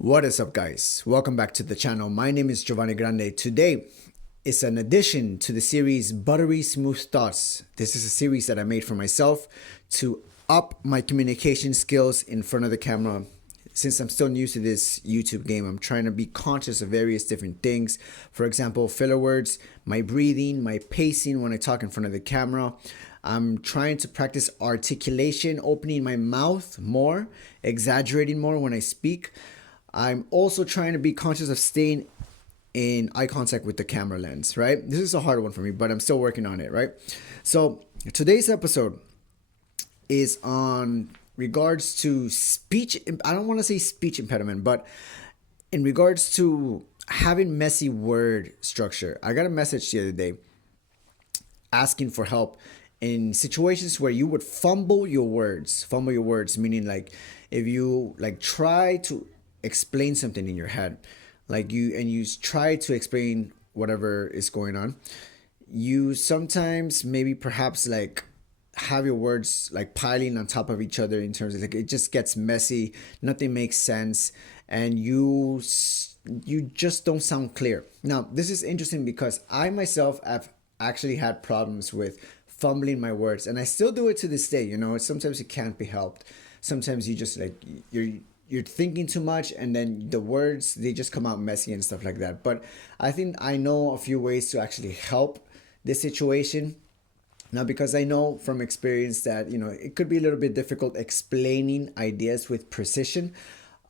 What is up, guys? Welcome back to the channel. My name is Giovanni Grande. Today is an addition to the series Buttery Smooth Thoughts. This is a series that I made for myself to up my communication skills in front of the camera. Since I'm still new to this YouTube game, I'm trying to be conscious of various different things. For example, filler words, my breathing, my pacing when I talk in front of the camera. I'm trying to practice articulation, opening my mouth more, exaggerating more when I speak. I'm also trying to be conscious of staying in eye contact with the camera lens, right? This is a hard one for me, but I'm still working on it, right? So today's episode is on regards to speech. I don't want to say speech impediment, but in regards to having messy word structure. I got a message the other day asking for help in situations where you would fumble your words, meaning like if you like try to explain something in your head, like you try to explain whatever is going on, you sometimes maybe perhaps like have your words like piling on top of each other in terms of like it just gets messy, nothing makes sense, and you just don't sound clear. Now this is interesting because I myself have actually had problems with fumbling my words, and I still do it to this day. Sometimes it can't be helped. Sometimes you just like you're thinking too much, and then the words, they just come out messy and stuff like that. But I think I know a few ways to actually help this situation now, because I know from experience that it could be a little bit difficult explaining ideas with precision.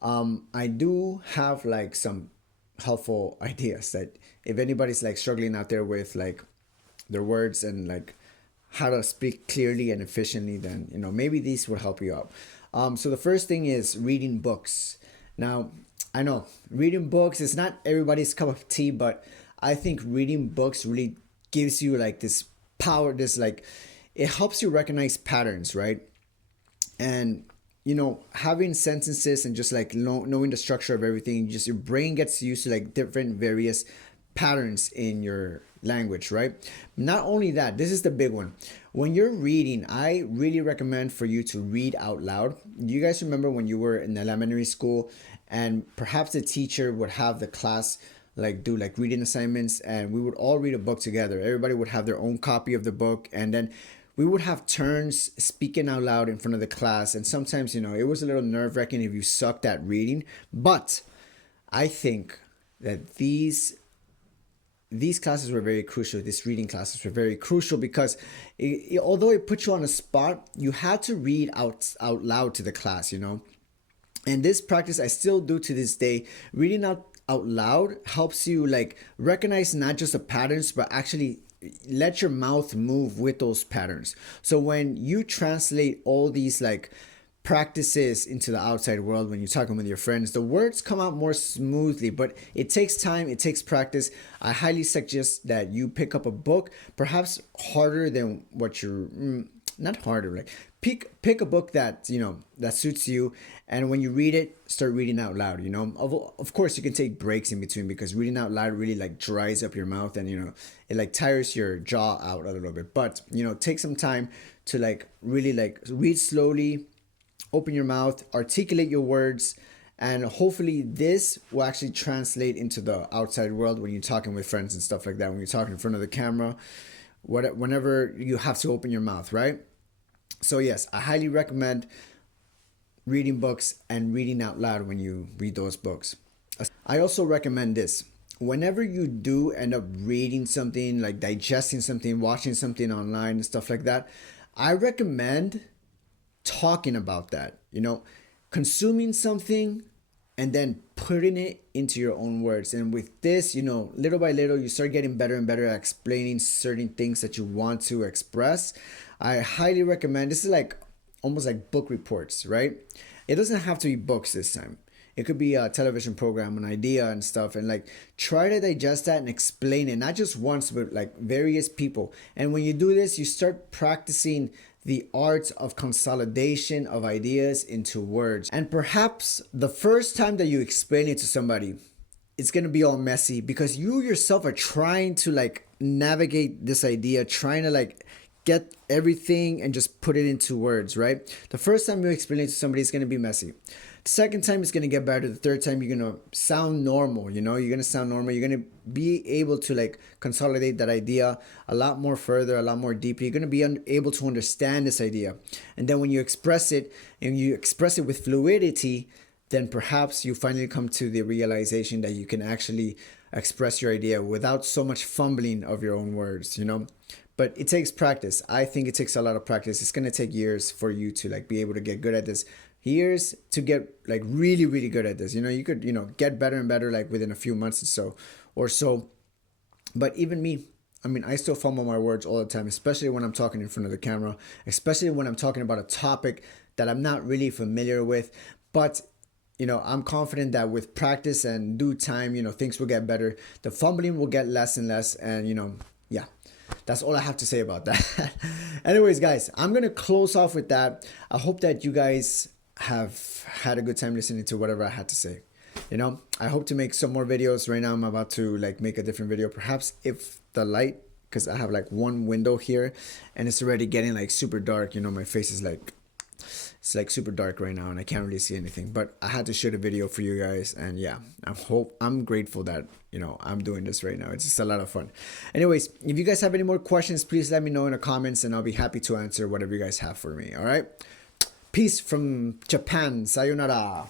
I do have like some helpful ideas that if anybody's like struggling out there with like their words and like how to speak clearly and efficiently, then maybe these will help you out. So the first thing is reading books. Now, I know reading books is not everybody's cup of tea, but I think reading books really gives you like this power, this like it helps you recognize patterns, right? And having sentences and just like knowing the structure of everything, just your brain gets used to like different various patterns in your language, right? Not only that, this is the big one. When you're reading, I really recommend for you to read out loud. You guys remember when you were in elementary school and perhaps the teacher would have the class like do like reading assignments, and we would all read a book together. Everybody would have their own copy of the book, and then we would have turns speaking out loud in front of the class. And sometimes it was a little nerve-wracking if you sucked at reading, but I think that these classes were very crucial. These reading classes were very crucial because although it put you on a spot, you had to read out loud to the class, And this practice I still do to this day. Reading out loud helps you like recognize not just the patterns, but actually let your mouth move with those patterns. So when you translate all these like practices into the outside world, when you're talking with your friends, the words come out more smoothly, but it takes time, it takes practice. I highly suggest that you pick up a book, perhaps harder than what you're not harder, like pick a book that that suits you, and when you read it, start reading out loud. Of course you can take breaks in between, because reading out loud really like dries up your mouth, and it like tires your jaw out a little bit. But take some time to like really like read slowly, open your mouth, articulate your words, and hopefully this will actually translate into the outside world when you're talking with friends and stuff like that, when you're talking in front of the camera, whenever you have to open your mouth, right? So yes, I highly recommend reading books and reading out loud when you read those books. I also recommend this. Whenever you do end up reading something, like digesting something, watching something online and stuff like that, I recommend talking about that, consuming something and then putting it into your own words. And with this, little by little, you start getting better and better at explaining certain things that you want to express. I highly recommend, this is like almost like book reports, right? It doesn't have to be books this time. It could be a television program, an idea and stuff, and like try to digest that and explain it, not just once, but like various people. And when you do this, you start practicing the art of consolidation of ideas into words. And perhaps the first time that you explain it to somebody, it's going to be all messy because you yourself are trying to like navigate this idea, trying to like get everything and just put it into words, right? The first time you explain it to somebody, it's going to be messy. The second time is going to get better. The third time you're going to sound normal, you know, you're going to sound normal. You're going to be able to like consolidate that idea a lot more further, a lot more deeply. You're going to be able to understand this idea. And then when you express it and you express it with fluidity, then perhaps you finally come to the realization that you can actually express your idea without so much fumbling of your own words, you know. But it takes practice. I think it takes a lot of practice. It's going to take years for you to like be able to get good at this. Years to get like really really good at this. You know, you could, you know, get better and better like within a few months or so. But even me, I mean, I still fumble my words all the time, especially when I'm talking in front of the camera, especially when I'm talking about a topic that I'm not really familiar with. But you know, I'm confident that with practice and due time, you know, things will get better. The fumbling will get less and less. And, you know, yeah, that's all I have to say about that. Anyways, guys, I'm going to close off with that. I hope that you guys have had a good time listening to whatever I had to say. You know, I hope to make some more videos. Right now, I'm about to like make a different video. Perhaps if the light, because I have like one window here and it's already getting like super dark. You know, my face is like, it's like super dark right now and I can't really see anything, but I had to shoot a video for you guys. And yeah, I'm grateful that, you know, I'm doing this right now. It's just a lot of fun. Anyways, if you guys have any more questions, please let me know in the comments and I'll be happy to answer whatever you guys have for me. All right. Peace from Japan. Sayonara.